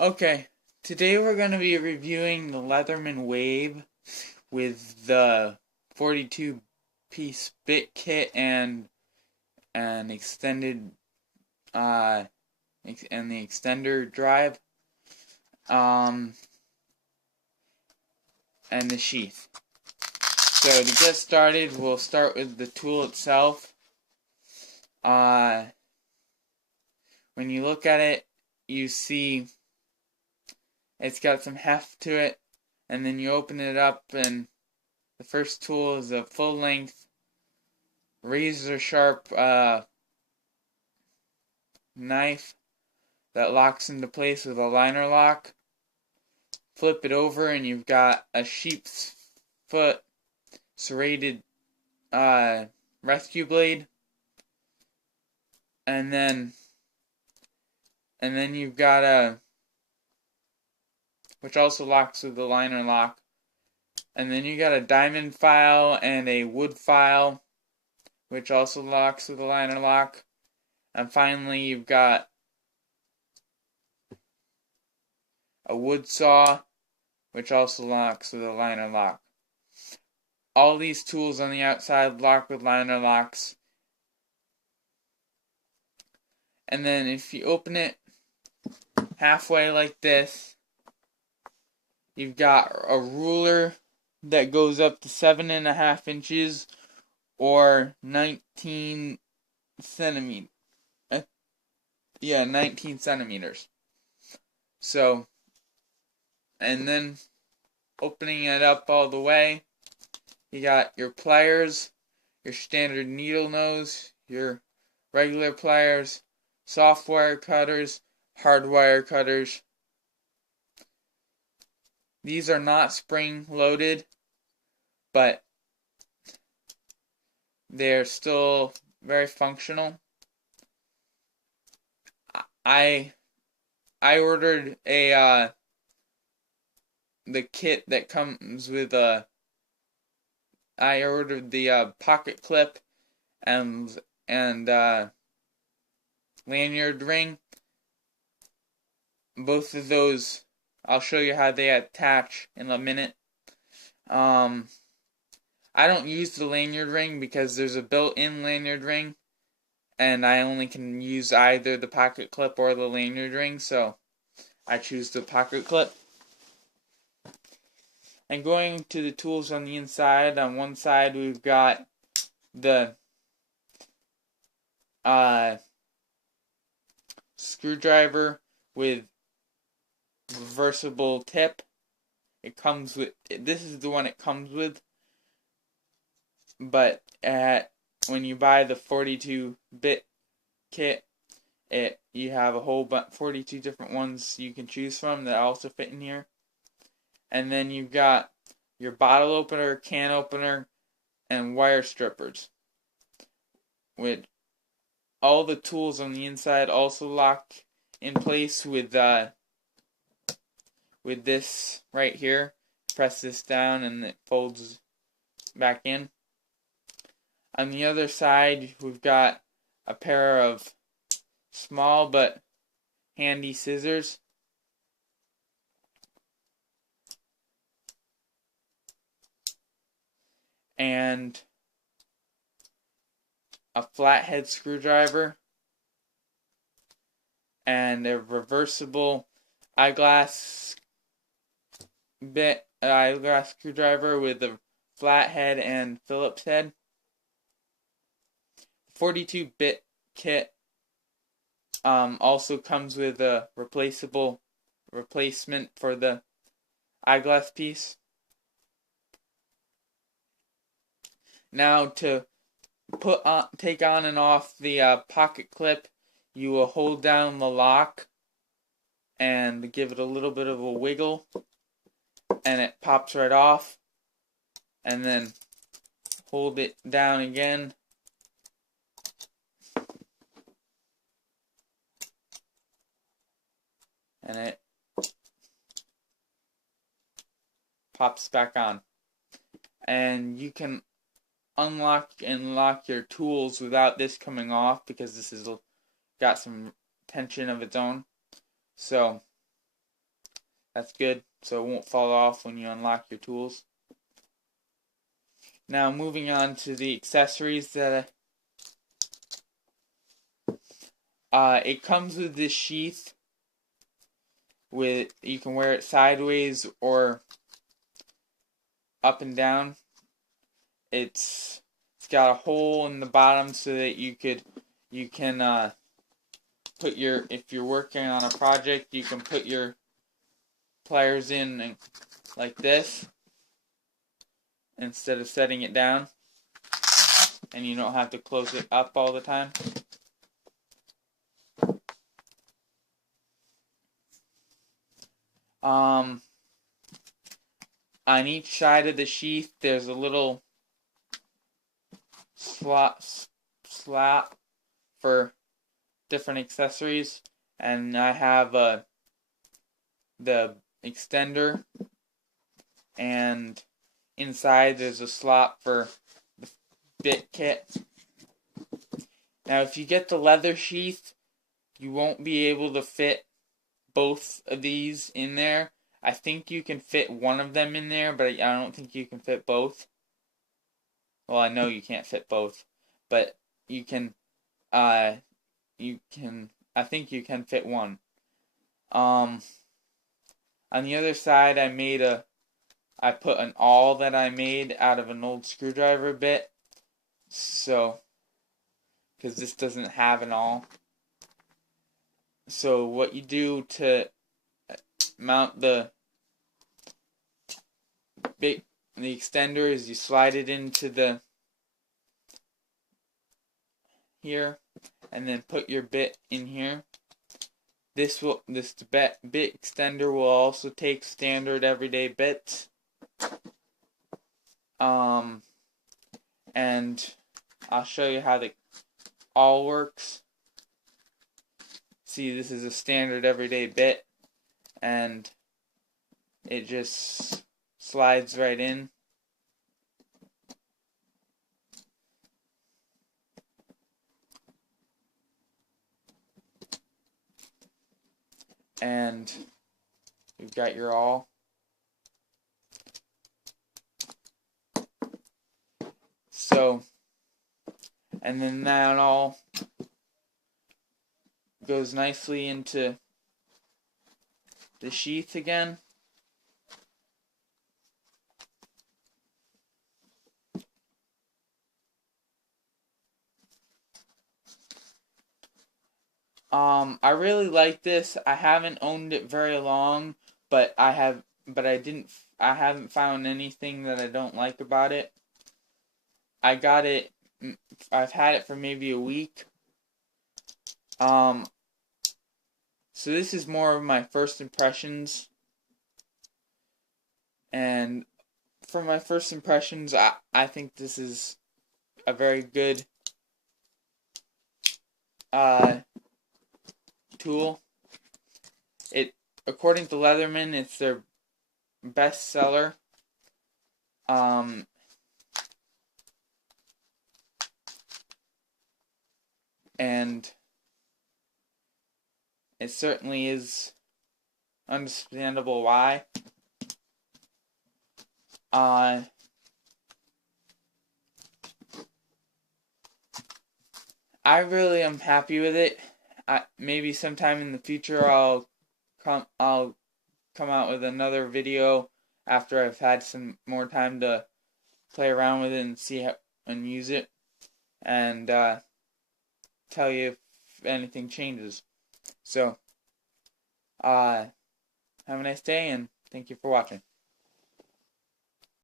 Okay, today we're going to be reviewing the Leatherman Wave with the 42-piece bit kit and an extended and the extender drive um and the sheath. So to get started, we'll start with the tool itself. Uh when you look at it, you see it's got some heft to it, and then you open it up and the first tool is a full-length razor sharp knife that locks into place with a liner lock. Flip it over and you've got a sheep's foot serrated rescue blade, and then you've got a, which also locks with the liner lock, and then you got a diamond file and a wood file, which also locks with the liner lock, and finally you've got a wood saw, which also locks with a liner lock. All these tools on the outside lock with liner locks. And then if you open it halfway like this, you've got a ruler that goes up to 7.5 inches or 19 centimeters. 19 centimeters. So, and then opening it up all the way, you got your pliers, your standard needle nose, your regular pliers, soft wire cutters, hard wire cutters. These are not spring loaded, but they're still very functional. I ordered the kit that comes with I ordered the pocket clip and lanyard ring. Both of those, I'll show you how they attach in a minute. I don't use the lanyard ring because there's a built-in lanyard ring, and I only can use either the pocket clip or the lanyard ring, so I choose the pocket clip. And going to the tools on the inside, on one side we've got the screwdriver with reversible tip. It comes with, this is the one it comes with, but when you buy the 42-bit kit, you have a whole 42 different ones you can choose from that also fit in here. And then you've got your bottle opener, can opener, and wire strippers. With all the tools on the inside also lock in place with this right here. Press this down and it folds back in. On the other side, we've got a pair of small but handy scissors. And a flathead screwdriver. And a reversible eyeglass screwdriver with a flathead and Phillips head. 42-bit kit also comes with a replacement for the eyeglass piece. Now to take on and off the pocket clip, you will hold down the lock and give it a little bit of a wiggle, and it pops right off, and then hold it down again, and it pops back on. And you can unlock and lock your tools without this coming off because this has got some tension of its own. So That's good, so it won't fall off when you unlock your tools. Now moving on to the accessories that it comes with this sheath. You can wear it sideways or up and down. It's got a hole in the bottom so that you can put if you're working on a project, you can put your pliers in like this instead of setting it down, and you don't have to close it up all the time. On each side of the sheath there's a little slot for different accessories, and I have the extender, and inside there's a slot for the bit kit. Now if you get the leather sheath, you won't be able to fit both of these in there. I think you can fit one of them in there, but I don't think you can fit both. Well, I know you can't fit both, but you can, I think you can fit one. On the other side, I put an awl that I made out of an old screwdriver bit, so, because this doesn't have an awl. So what you do to mount the extender is you slide it into here, and then put your bit in here. This bit extender will also take standard everyday bits. And I'll show you how the awl works. See, this is a standard everyday bit, and it just slides right in. And you've got your awl. So, and then that all goes nicely into the sheath again. I really like this. I haven't owned it very long, but I haven't found anything that I don't like about it. I've had it for maybe a week. So this is more of my first impressions. And for my first impressions, I think this is a very good tool. According to Leatherman, it's their best seller. And it certainly is understandable why. I really am happy with it. Maybe sometime in the future I'll come out with another video after I've had some more time to play around with it and see and use it, and tell you if anything changes. So, have a nice day, and thank you for watching.